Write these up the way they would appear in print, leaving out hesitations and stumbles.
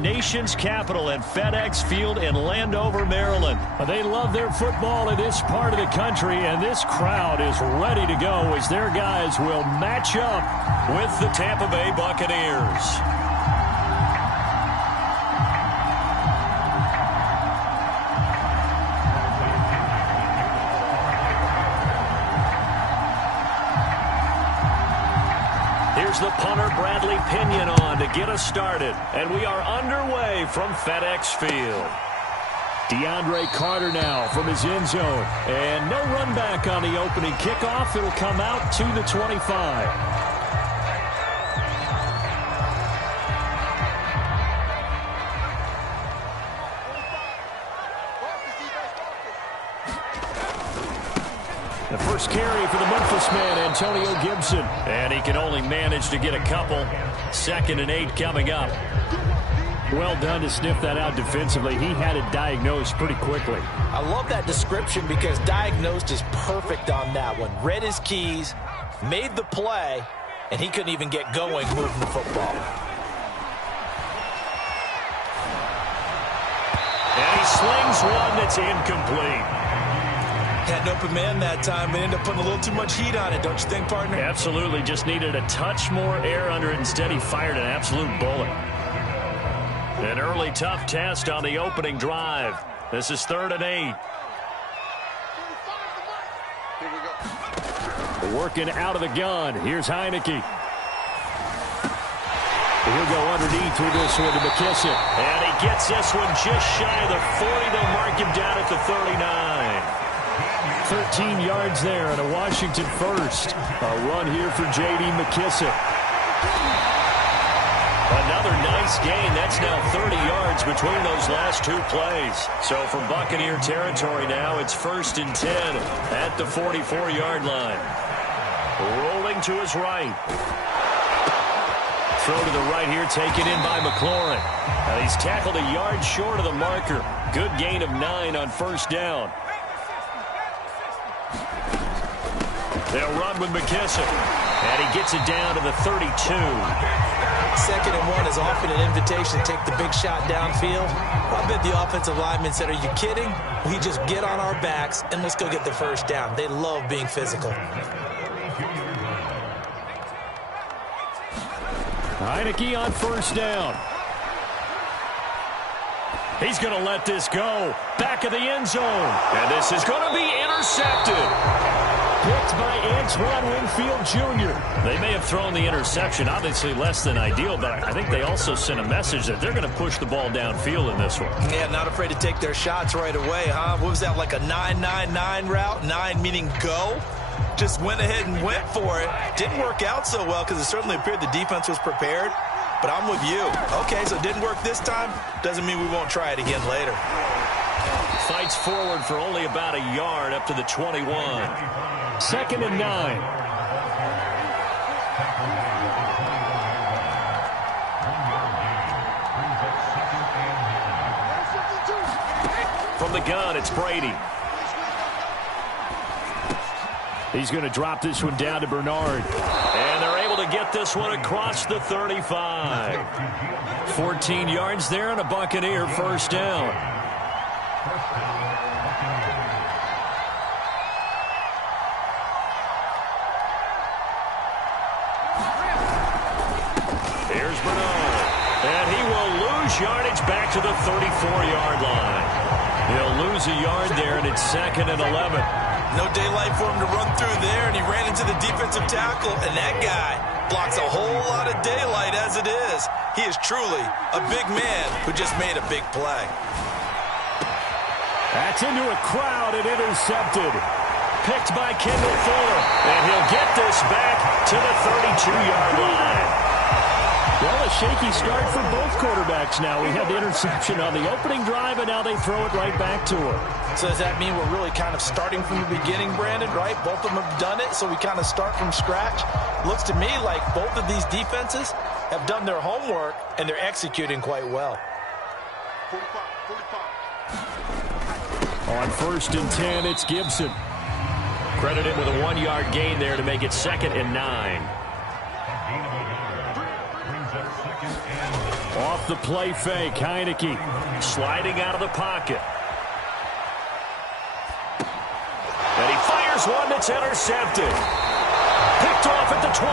nation's capital at FedEx Field in Landover, Maryland. They love their football in this part of the country, and this crowd is ready to go as their guys will match up with the Tampa Bay Buccaneers. Here's the punter, Bradley Pinion, on to get us started. And we are underway from FedEx Field. DeAndre Carter now from his end zone. And no run back on the opening kickoff. It'll come out to the 25. The first carry for the Memphis man, Antonio Gibson. And he can only manage to get a couple. 2nd and 8 coming up. Well done to sniff that out defensively. He had it diagnosed pretty quickly. I love that description because diagnosed is perfect on that one. Read his keys, made the play, and he couldn't even get going moving the football. And he slings one that's incomplete. Had an open man that time, but ended up putting a little too much heat on it, don't you think, partner? Absolutely. Just needed a touch more air under it. Instead, he fired an absolute bullet. An early tough test on the opening drive. This is 3rd and 8. Working out of the gun. Here's Heineke. He'll go underneath with this one to McKissick. And he gets this one just shy of the 40. They'll mark him down at the 39. 13 yards there and a Washington first. A run here for J.D. McKissick. Another nice gain. That's now 30 yards between those last 2 plays. So from Buccaneer territory now, it's 1st and 10 at the 44-yard line. Rolling to his right. Throw to the right here, taken in by McLaurin. He's tackled a yard short of the marker. Good gain of 9 on 1st down. They'll run with McKissick. And he gets it down to the 32. 2nd and 1 is often an invitation to take the big shot downfield. I bet the offensive lineman said, are you kidding? We just get on our backs and let's go get the 1st down. They love being physical. Heineke on 1st down. He's going to let this go. Back of the end zone. And this is going to be intercepted. Picked by Antoine Winfield Jr. They may have thrown the interception, obviously less than ideal, but I think they also sent a message that they're going to push the ball downfield in this one. Yeah, not afraid to take their shots right away, huh? What was that, like a 9-9-9 route? 9 meaning go? Just went ahead and went for it. Didn't work out so well because it certainly appeared the defense was prepared. But I'm with you. Okay, so it didn't work this time. Doesn't mean we won't try it again later. Fights forward for only about a yard up to the 21. 2nd and 9. From the gun, it's Brady. He's going to drop this one down to Bernard. And they're able to get this one across the 35. 14 yards there and a Buccaneer 1st down. Here's Bernard. And he will lose yardage back to the 34-yard line. He'll lose a yard there, and it's 2nd and 11. No daylight for him to run through there, and he ran into the defensive tackle, and that guy blocks a whole lot of daylight as it is. He is truly a big man who just made a big play. That's into a crowd and intercepted. Picked by Kendall Fuller. And he'll get this back to the 32-yard line. Well, a shaky start for both quarterbacks now. We had the interception on the opening drive, and now they throw it right back to him. So does that mean we're really kind of starting from the beginning, Brandon, right? Both of them have done it, so we kind of start from scratch. Looks to me like both of these defenses have done their homework, and they're executing quite well. On 1st and 10, it's Gibson. Credited with a 1-yard gain there to make it 2nd and 9. Off the play fake, Heineke sliding out of the pocket. And he fires one that's intercepted. Picked off at the 28,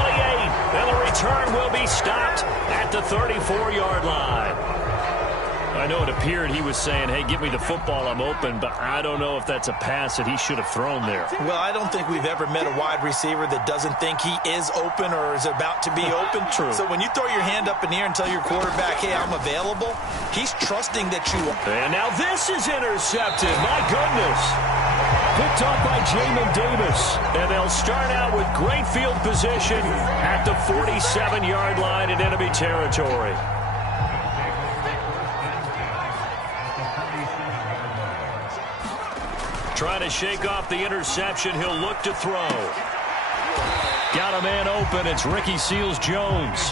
and the return will be stopped at the 34-yard line. I know it appeared he was saying, hey, give me the football, I'm open, but I don't know if that's a pass that he should have thrown there. Well, I don't think we've ever met a wide receiver that doesn't think he is open or is about to be open. True. So when you throw your hand up in the air and tell your quarterback, hey, I'm available, he's trusting that you are. And now this is intercepted. My goodness. Picked off by Jamin Davis. And they'll start out with great field position at the 47-yard line in enemy territory. Trying to shake off the interception. He'll look to throw. Got a man open. It's Ricky Seals-Jones.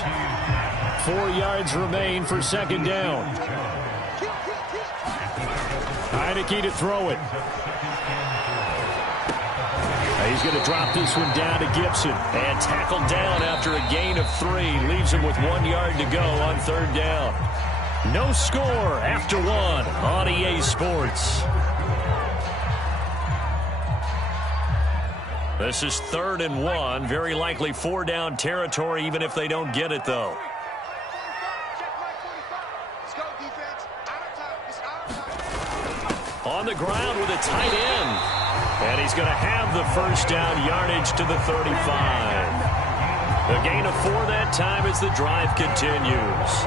4 yards remain for second down. Heineke to throw it. He's going to drop this one down to Gibson. And tackled down after a gain of 3. Leaves him with 1 yard to go on third down. No score after 1 on EA Sports. This is 3rd and 1. Very likely 4-down territory, even if they don't get it, though. On the ground with a tight end. And he's going to have the first down yardage to the 35. A gain of 4 that time as the drive continues.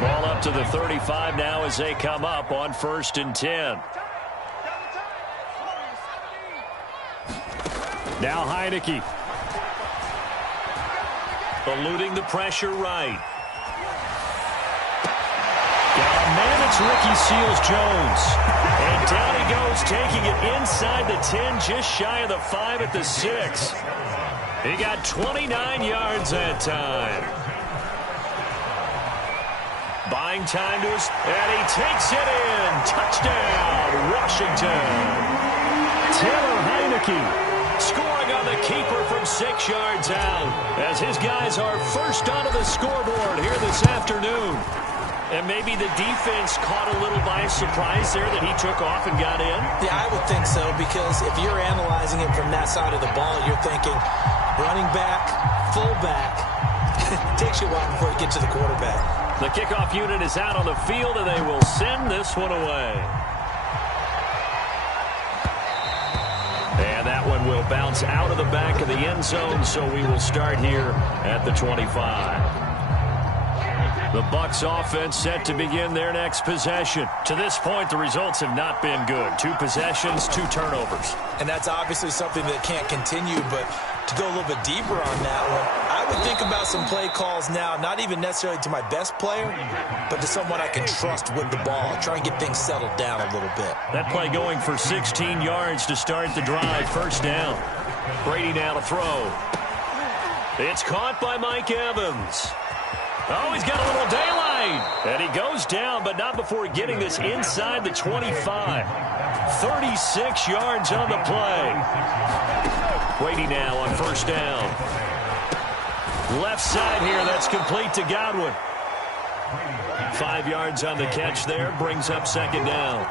Ball up to the 35 now as they come up on 1st and 10. Now Heineke. Eluding the pressure right. Man, it's Ricky Seals-Jones. And down he goes, taking it inside the 10, just shy of the 5 at the 6. He got 29 yards that time. Buying time to his, and he takes it in. Touchdown, Washington. Taylor Heineke scoring on the keeper from 6 yards out as his guys are first onto the scoreboard here this afternoon. And maybe the defense caught a little by surprise there that he took off and got in? Yeah, I would think so, because if you're analyzing it from that side of the ball, you're thinking running back, fullback. It takes you a while before you get to the quarterback. The kickoff unit is out on the field, and they will send this one away. And that one will bounce out of the back of the end zone, so we will start here at the 25. The Bucs offense set to begin their next possession. To this point, the results have not been good. 2 possessions, 2 turnovers. And that's obviously something that can't continue, but to go a little bit deeper on that one, I would think about some play calls now, not even necessarily to my best player, but to someone I can trust with the ball. Try and get things settled down a little bit. That play going for 16 yards to start the drive. First down. Brady now to throw. It's caught by Mike Evans. Oh, he's got a little daylight. And he goes down, but not before getting this inside the 25. 36 yards on the play. Brady now on first down. Left side here, that's complete to Godwin. 5 yards on the catch there, brings up second down.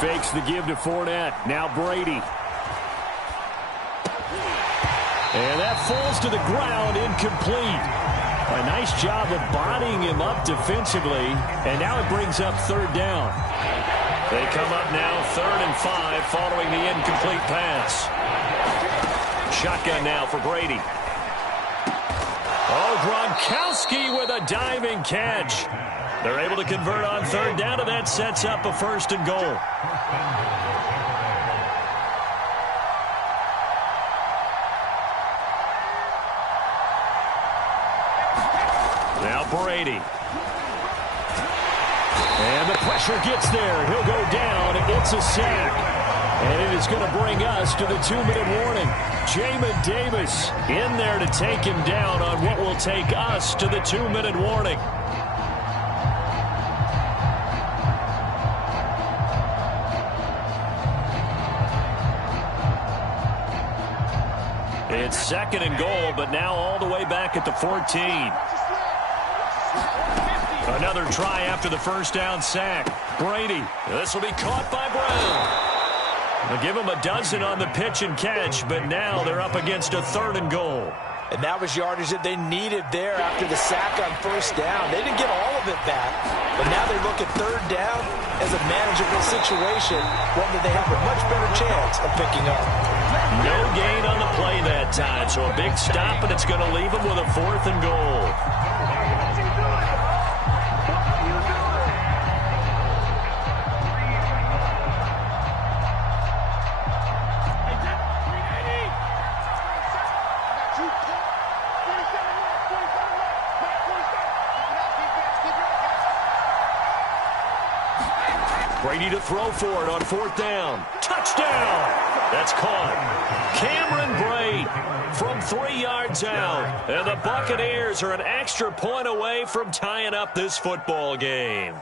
Fakes the give to Fournette. Now Brady. And that falls to the ground, incomplete. A nice job of bodying him up defensively, and now it brings up third down. They come up now 3rd and 5 following the incomplete pass. Shotgun now for Brady. Oh, Gronkowski with a diving catch. They're able to convert on third down, and that sets up a 1st and goal. Now Brady. And the pressure gets there. He'll go down. It's a sack. And it is going to bring us to the 2-minute warning. Jamin Davis in there to take him down on what will take us to the 2-minute warning. It's 2nd and goal, but now all the way back at the 14. Another try after the first down sack. Brady. This will be caught by Brown. They'll give him a dozen on the pitch and catch, but now they're up against a 3rd and goal. And that was yardage that they needed there after the sack on first down. They didn't get all of it back, but now they look at 3rd down as a manageable situation, one that they have a much better chance of picking up. No gain on the play that time, so a big stop, and it's going to leave them with a 4th and goal. Brady to throw for it on 4th down. Touchdown! That's caught. Cameron Brate from 3 yards out. And the Buccaneers are an extra point away from tying up this football game.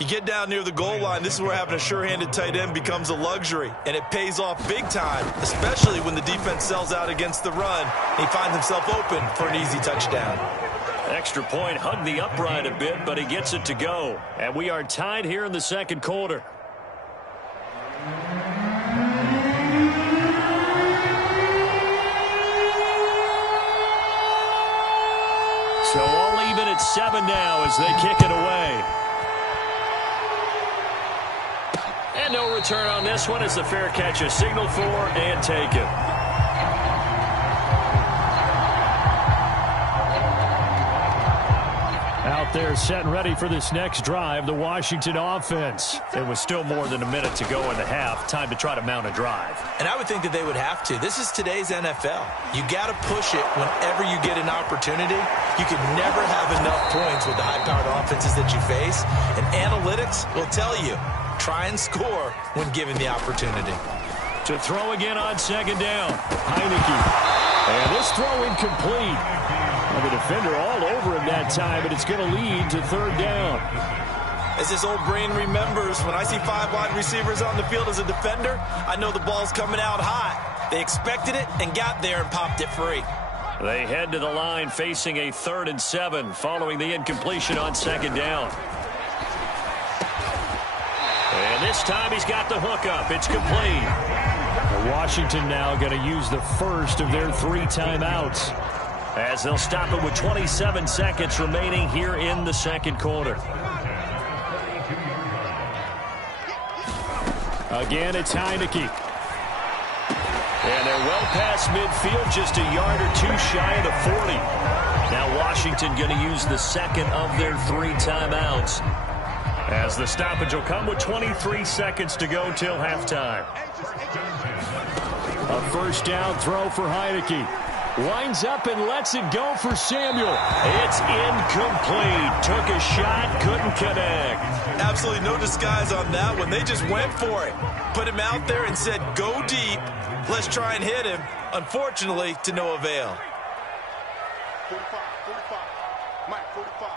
You get down near the goal line, this is where having a sure-handed tight end becomes a luxury, and it pays off big time, especially when the defense sells out against the run. He finds himself open for an easy touchdown. Extra point, hugged the upright a bit, but he gets it to go. And we are tied here in the 2nd quarter. So all even at 7 now as they kick it away. And no return on this one as the fair catch is signaled for and taken. Out there set and ready for this next drive, the Washington offense. It was still more than a minute to go in the half. Time to try to mount a drive. And I would think that they would have to. This is today's NFL. You got to push it whenever you get an opportunity. You can never have enough points with the high-powered offenses that you face. And analytics will tell you, try and score when given the opportunity. To throw again on 2nd down. Heineke. And this throw incomplete. And the defender all over him that time, but it's going to lead to 3rd down. As this old brain remembers, when I see 5 wide receivers on the field as a defender, I know the ball's coming out high. They expected it and got there and popped it free. They head to the line facing a 3rd and 7 following the incompletion on 2nd down. And this time he's got the hook up. It's complete. Washington now going to use the first of their 3 timeouts, as they'll stop it with 27 seconds remaining here in the 2nd quarter. Again, it's Heineke. And they're well past midfield, just a yard or 2 shy of the 40. Now Washington going to use the 2nd of their 3 timeouts, as the stoppage will come with 23 seconds to go till halftime. A 1st down throw for Heineke. Winds up and lets it go for Samuel. It's incomplete. Took a shot, couldn't connect. Absolutely no disguise on that one. They just went for it. Put him out there and said, go deep. Let's try and hit him. Unfortunately, to no avail. 45. Mike, 45.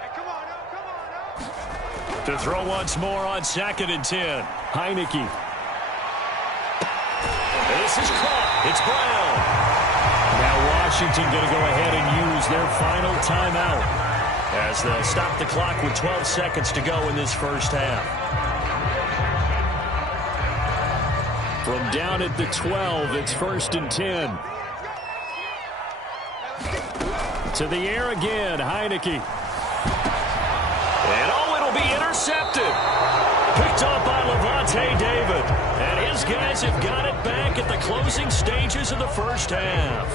Hey, come on now. To throw once more on 2nd and 10. Heineke. This is caught. It's Brown. Now Washington going to go ahead and use their final timeout, as they'll stop the clock with 12 seconds to go in this first half. From down at the 12, it's 1st and 10. To the air again, Heineke. And oh, it'll be intercepted. Picked off by Levante David. And his guys have got it back at the closing stages of the first half.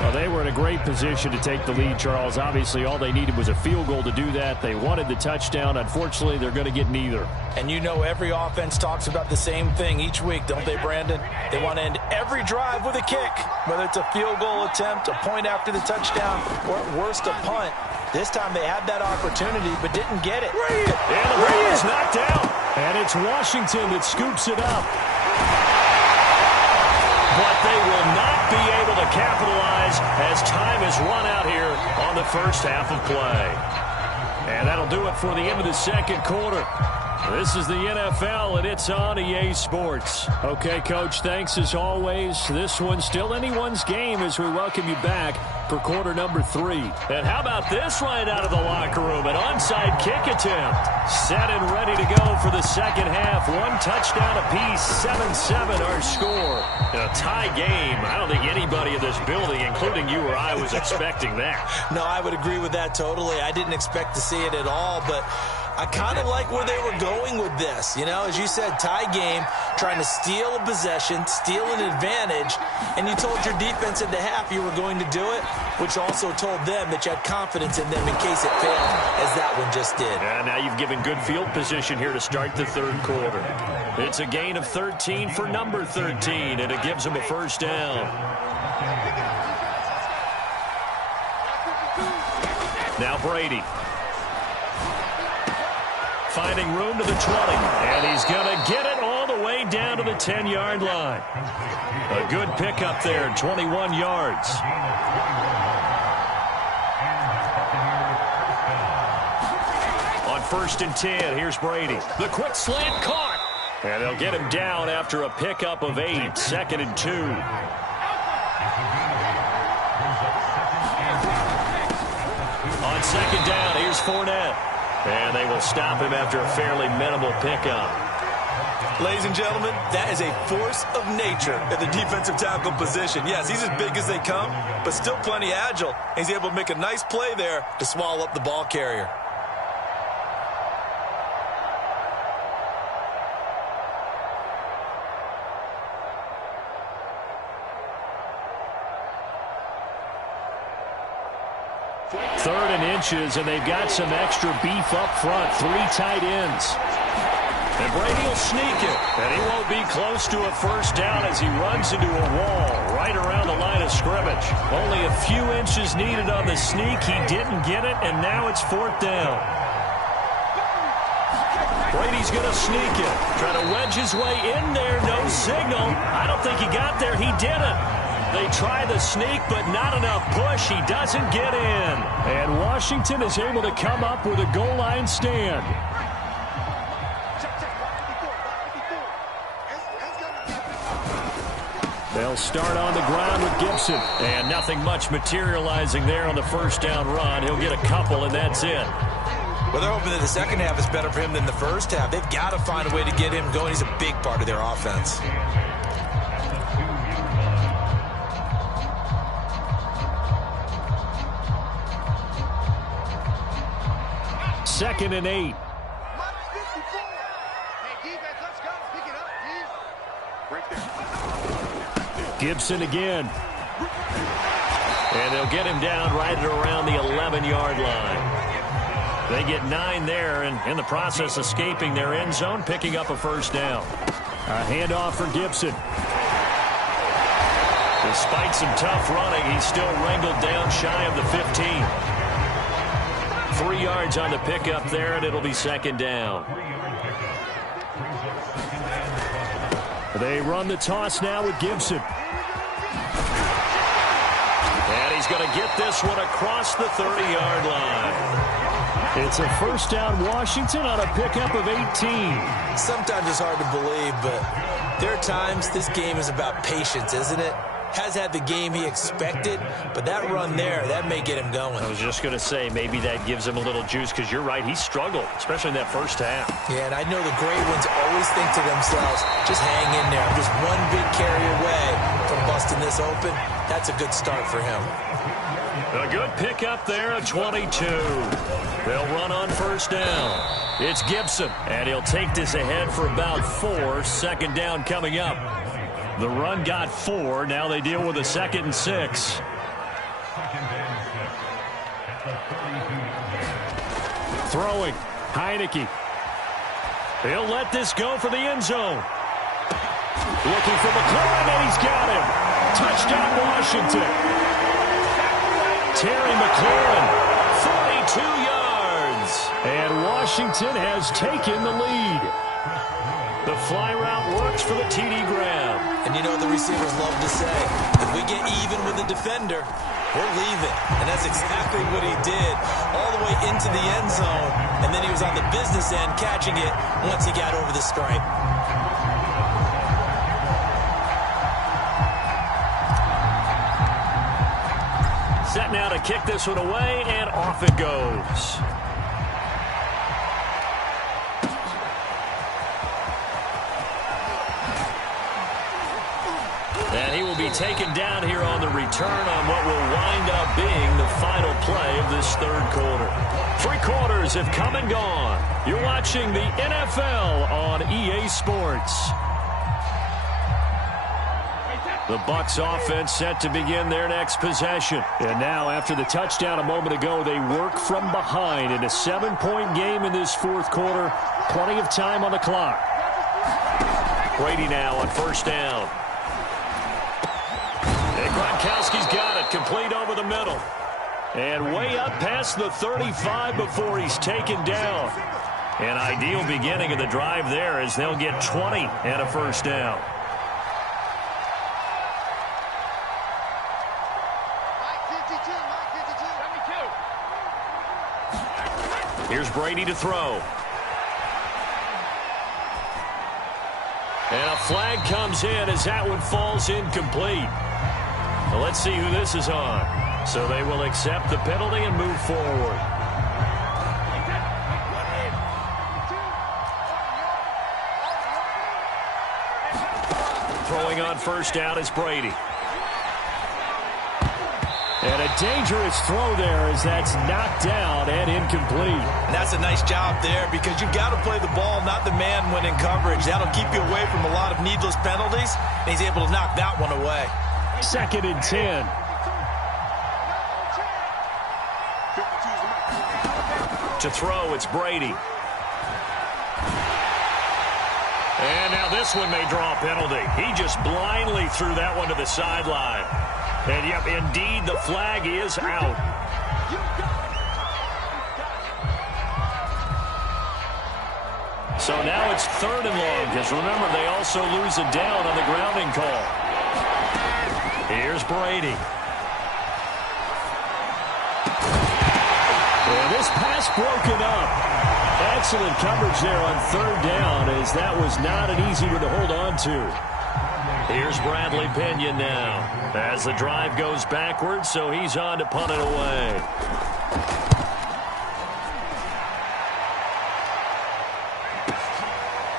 Well, they were in a great position to take the lead, Charles. Obviously, all they needed was a field goal to do that. They wanted the touchdown. Unfortunately, they're going to get neither. And you know every offense talks about the same thing each week, don't they, Brandon? They want to end every drive with a kick, whether it's a field goal attempt, a point after the touchdown, or at worst, a punt. This time they had that opportunity but didn't get it. And the ball is knocked out. And it's Washington that scoops it up. But they will not be able to capitalize as time has run out here on the first half of play. And that'll do it for the end of the 2nd quarter. This is the NFL, and it's on EA Sports. Okay, Coach, thanks as always. This one's still anyone's game as we welcome you back for quarter number 3. And how about this right out of the locker room? An onside kick attempt. Set and ready to go for the second half. One touchdown apiece, 7-7 our score. A tie game. I don't think anybody in this building, including you or I, was expecting that. No, I would agree with that totally. I didn't expect to see it at all, but I kind of like where they were going with this. You know, as you said, tie game, trying to steal a possession, steal an advantage, and you told your defense at the half you were going to do it, which also told them that you had confidence in them in case it failed, as that one just did. And now you've given good field position here to start the third quarter. It's a gain of 13 for number 13, and it gives them a first down. Now Brady. Finding room to the 20, and he's going to get it all the way down to the 10-yard line. A good pickup there, 21 yards. On 1st and 10, here's Brady. The quick slant caught. And they'll get him down after a pickup of 8, 2nd and 2. On 2nd down, here's Fournette. And they will stop him after a fairly minimal pickup. Ladies and gentlemen, that is a force of nature at the defensive tackle position. Yes, he's as big as they come, but still plenty agile. He's able to make a nice play there to swallow up the ball carrier. Third and inches, and they've got some extra beef up front. 3 tight ends. And Brady will sneak it. And he won't be close to a first down as he runs into a wall right around the line of scrimmage. Only a few inches needed on the sneak. He didn't get it, and now it's 4th down. Brady's going to sneak it. Trying to wedge his way in there. No signal. I don't think he got there. He didn't. They try the sneak, but not enough push. He doesn't get in. And Washington is able to come up with a goal line stand. They'll start on the ground with Gibson. And nothing much materializing there on the first down run. He'll get a couple, and that's it. Well, they're hoping that the second half is better for him than the first half. They've got to find a way to get him going. He's a big part of their offense. Second and 8. Gibson again. And they'll get him down right at around the 11-yard line. They get 9 there, and in the process escaping their end zone, picking up a first down. A handoff for Gibson. Despite some tough running, he's still wrangled down shy of the 15. 3 yards on the pickup there, and it'll be second down. They run the toss now with Gibson. And he's going to get this one across the 30-yard line. It's a first down Washington on a pickup of 18. Sometimes it's hard to believe, but there are times this game is about patience, isn't it? Has had the game he expected, but that run there, that may get him going. I was just going to say, maybe that gives him a little juice, because you're right, he struggled, especially in that first half. Yeah, and I know the great ones always think to themselves, just hang in there. I'm just one big carry away from busting this open. That's a good start for him. A good pickup there, a 22. They'll run on first down. It's Gibson, and he'll take this ahead for about 4. Second down coming up. The run got 4. Now they deal with a 2nd and 6. Throwing. Heineke. He'll let this go for the end zone. Looking for McLaurin, and he's got him. Touchdown, Washington. Terry McLaurin, 42 yards. And Washington has taken the lead. The fly route works for the TD grab. And you know what the receivers love to say? If we get even with the defender, we're leaving. And that's exactly what he did all the way into the end zone. And then he was on the business end catching it once he got over the stripe. Set now to kick this one away, and off it goes. And he will be taken down here on the return on what will wind up being the final play of this third quarter. 3 quarters have come and gone. You're watching the NFL on EA Sports. The Bucs offense set to begin their next possession. And now, after the touchdown a moment ago, they work from behind in a 7-point game in this fourth quarter. Plenty of time on the clock. Brady now on first down. And Gronkowski's got it, complete over the middle. And way up past the 35 before he's taken down. An ideal beginning of the drive there as they'll get 20 and a first down. Here's Brady to throw. And a flag comes in as that one falls incomplete. Well, let's see who this is on. So they will accept the penalty and move forward. Throwing on first down is Brady. And a dangerous throw there as that's knocked down and incomplete. And that's a nice job there because you've got to play the ball, not the man when in coverage. That'll keep you away from a lot of needless penalties, and he's able to knock that one away. 2nd and 10. To throw, it's Brady. And now this one may draw a penalty. He just blindly threw that one to the sideline. And, yep, indeed, the flag is out. So now it's 3rd and long, because remember, they also lose a down on the grounding call. Here's Brady. And this pass broken up. Excellent coverage there on 3rd down, as that was not an easy one to hold on to. Here's Bradley Pinion now as the drive goes backwards, so he's on to punt it away.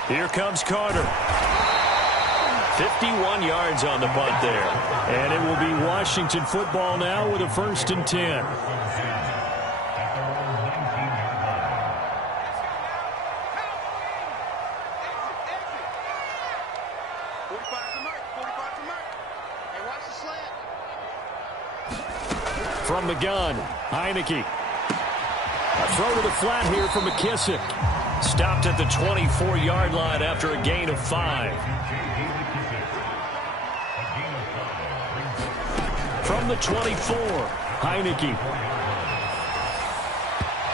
Here comes Carter. 51 yards on the punt there. And it will be Washington football now with a 1st and 10. From the gun, Heineke. A throw to the flat here from McKissick. Stopped at the 24-yard line after a gain of 5. From the 24, Heineke.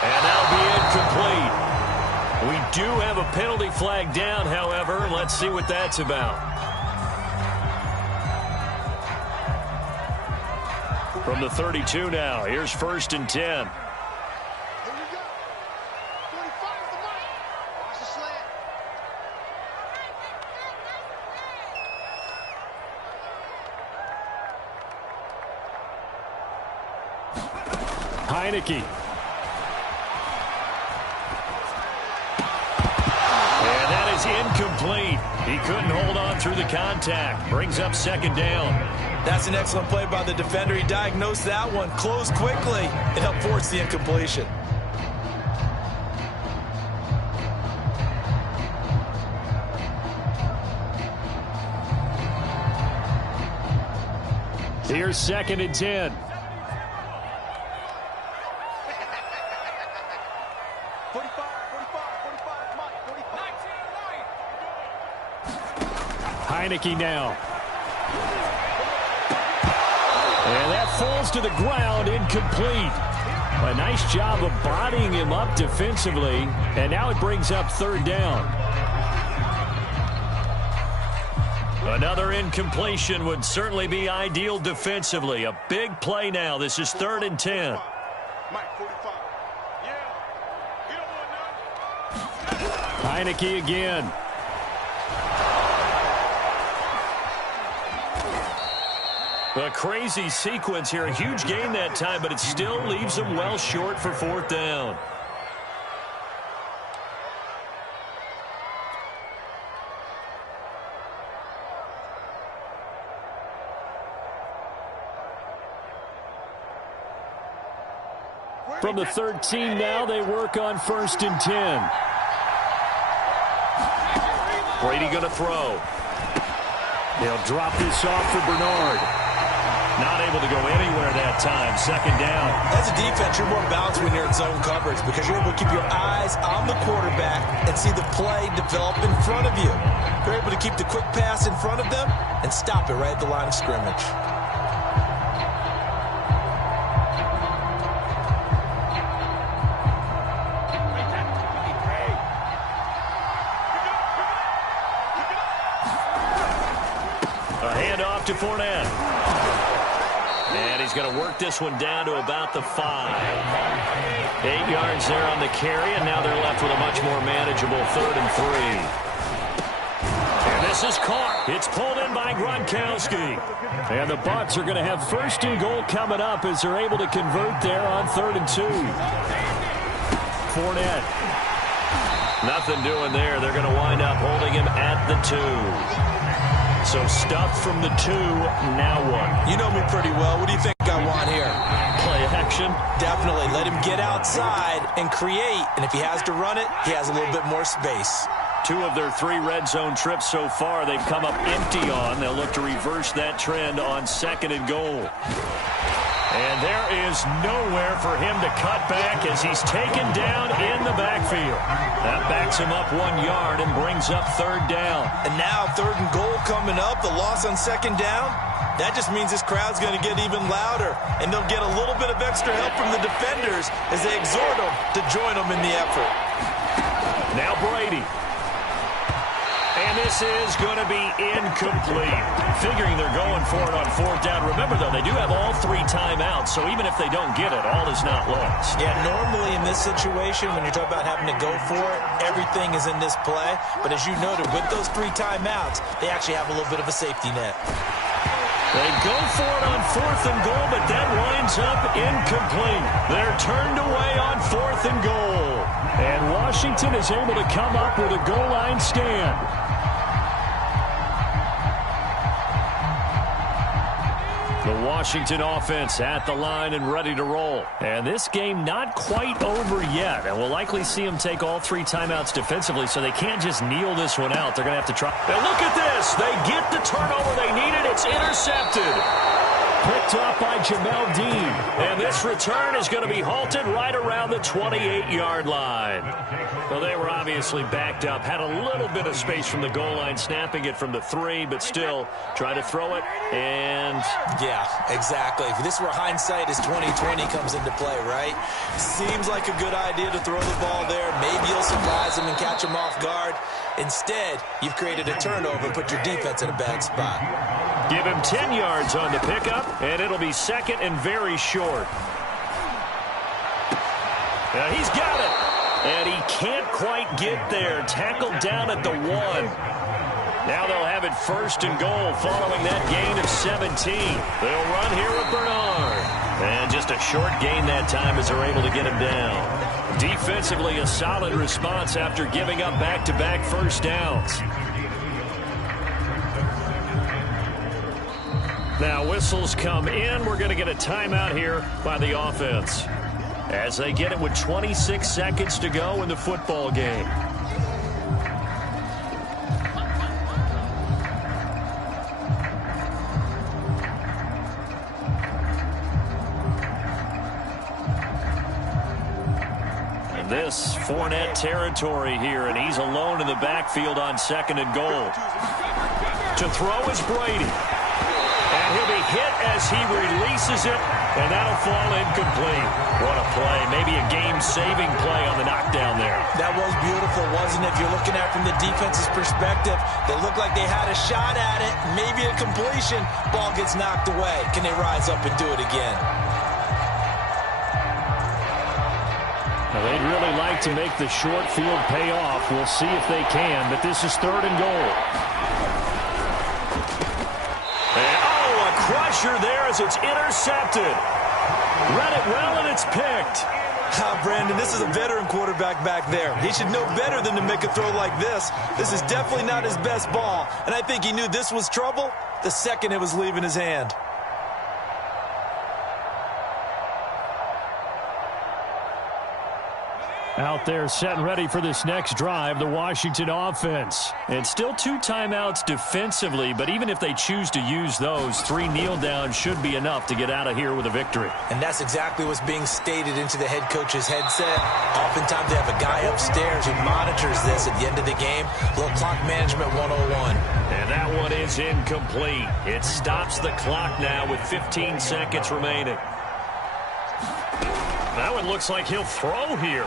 And that'll be incomplete. We do have a penalty flag down, however. Let's see what that's about. From the 32 now, here's 1st and 10. Heineke. And that is incomplete. He couldn't hold on through the contact. Brings up 2nd down. That's an excellent play by the defender. He diagnosed that one, closed quickly, and helped force the incompletion. Here's 2nd and 10. Heineke now. And that falls to the ground, incomplete. A nice job of bodying him up defensively. And now it brings up 3rd down. Another incompletion would certainly be ideal defensively. A big play now. This is 3rd and 10. Mike, 45. Yeah. You don't want none. Heineke again. A crazy sequence here. A huge gain that time, but it still leaves them well short for 4th down. From the 13 now, they work on 1st and 10. Brady going to throw. They'll drop this off for Bernard. Not able to go anywhere that time. 2nd down. As a defense, you're more balanced when you're in zone coverage because you're able to keep your eyes on the quarterback and see the play develop in front of you. You're able to keep the quick pass in front of them and stop it right at the line of scrimmage. To Fournette. And he's going to work this one down to about the 5. 8 yards there on the carry, and now they're left with a much more manageable 3rd and 3. And this is caught. It's pulled in by Gronkowski. And the Bucs are going to have 1st and goal coming up as they're able to convert there on 3rd and 2. Fournette. Nothing doing there. They're going to wind up holding him at the 2. So stuff from the 2, now 1. You know me pretty well. What do you think I want here? Play action? Definitely. Let him get outside and create. And if he has to run it, he has a little bit more space. 2 of their 3 red zone trips so far they've come up empty on. They'll look to reverse that trend on 2nd and goal. And there is nowhere for him to cut back as he's taken down in the backfield. That backs him up 1 yard and brings up 3rd down. And now 3rd and goal coming up, the loss on 2nd down. That just means this crowd's going to get even louder. And they'll get a little bit of extra help from the defenders as they exhort them to join them in the effort. Now Brady. And this is going to be incomplete. Figuring they're going for it on 4th down. Remember, though, they do have all 3 timeouts, so even if they don't get it, all is not lost. Yeah, normally in this situation, when you're talking about having to go for it, everything is in this play. But as you noted, with those 3 timeouts, they actually have a little bit of a safety net. They go for it on 4th and goal, but that winds up incomplete. They're turned away on 4th and goal. And Washington is able to come up with a goal line stand. The Washington offense at the line and ready to roll. And this game not quite over yet. And we'll likely see them take all 3 timeouts defensively, so they can't just kneel this one out. They're going to have to try. Now look at this. They get the turnover they needed. It's intercepted. Picked up by Jamel Dean. And this return is going to be halted right around the 28-yard line. Well, they were obviously backed up. Had a little bit of space from the goal line, snapping it from the 3, but still try to throw it. And yeah, exactly. This is where hindsight is 20/20 comes into play, right? Seems like a good idea to throw the ball there. Maybe you'll surprise them and catch them off guard. Instead, you've created a turnover and put your defense in a bad spot. Give him 10 yards on the pickup, and it'll be 2nd and very short. Now he's got it, and he can't quite get there. Tackled down at the 1. Now they'll have it 1st and goal following that gain of 17. They'll run here with Bernard. And just a short gain that time as they're able to get him down. Defensively, a solid response after giving up back-to-back 1st downs. Now whistles come in. We're going to get a timeout here by the offense as they get it with 26 seconds to go in the football game. And this Fournette territory here, and he's alone in the backfield on 2nd and goal. To throw is Brady. And he'll be hit as he releases it, and that'll fall incomplete. What a play. Maybe a game-saving play on the knockdown there. That was beautiful, wasn't it? If you're looking at it from the defense's perspective, they looked like they had a shot at it, maybe a completion. Ball gets knocked away. Can they rise up and do it again? Now, they'd really like to make the short field pay off. We'll see if they can, but this is 3rd and goal. And, a crusher there as it's intercepted. Read it well, and it's picked. Brandon, this is a veteran quarterback back there. He should know better than to make a throw like this. This is definitely not his best ball, and I think he knew this was trouble the second it was leaving his hand. Out there set and ready for this next drive, the Washington offense. And still 2 timeouts defensively, but even if they choose to use those, 3 kneel downs should be enough to get out of here with a victory. And that's exactly what's being stated into the head coach's headset. Oftentimes they have a guy upstairs who monitors this at the end of the game. A little clock management 101. And that one is incomplete. It stops the clock now with 15 seconds remaining. That one looks like he'll throw here.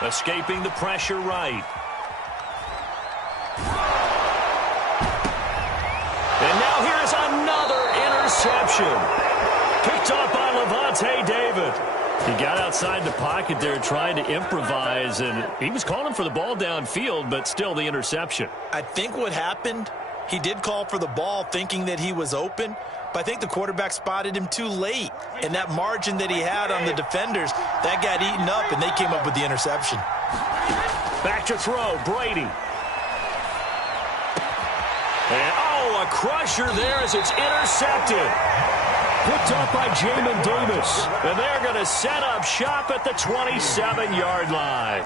Escaping the pressure right. And now here's another interception. Picked off by Levante David. He got outside the pocket there trying to improvise, and he was calling for the ball downfield, but still the interception. I think what happened, he did call for the ball thinking that he was open, but I think the quarterback spotted him too late. And that margin that he had on the defenders, that got eaten up, and they came up with the interception. Back to throw, Brady. And, a crusher there as it's intercepted. Picked up by Jamin Davis. And they're going to set up shop at the 27-yard line.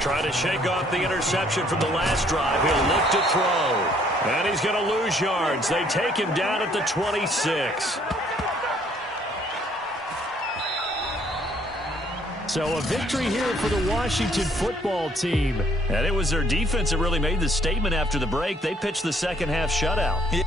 Trying to shake off the interception from the last drive. He'll look to throw. And he's going to lose yards. They take him down at the 26. So a victory here for the Washington football team. And it was their defense that really made the statement after the break. They pitched the second half shutout. Yeah.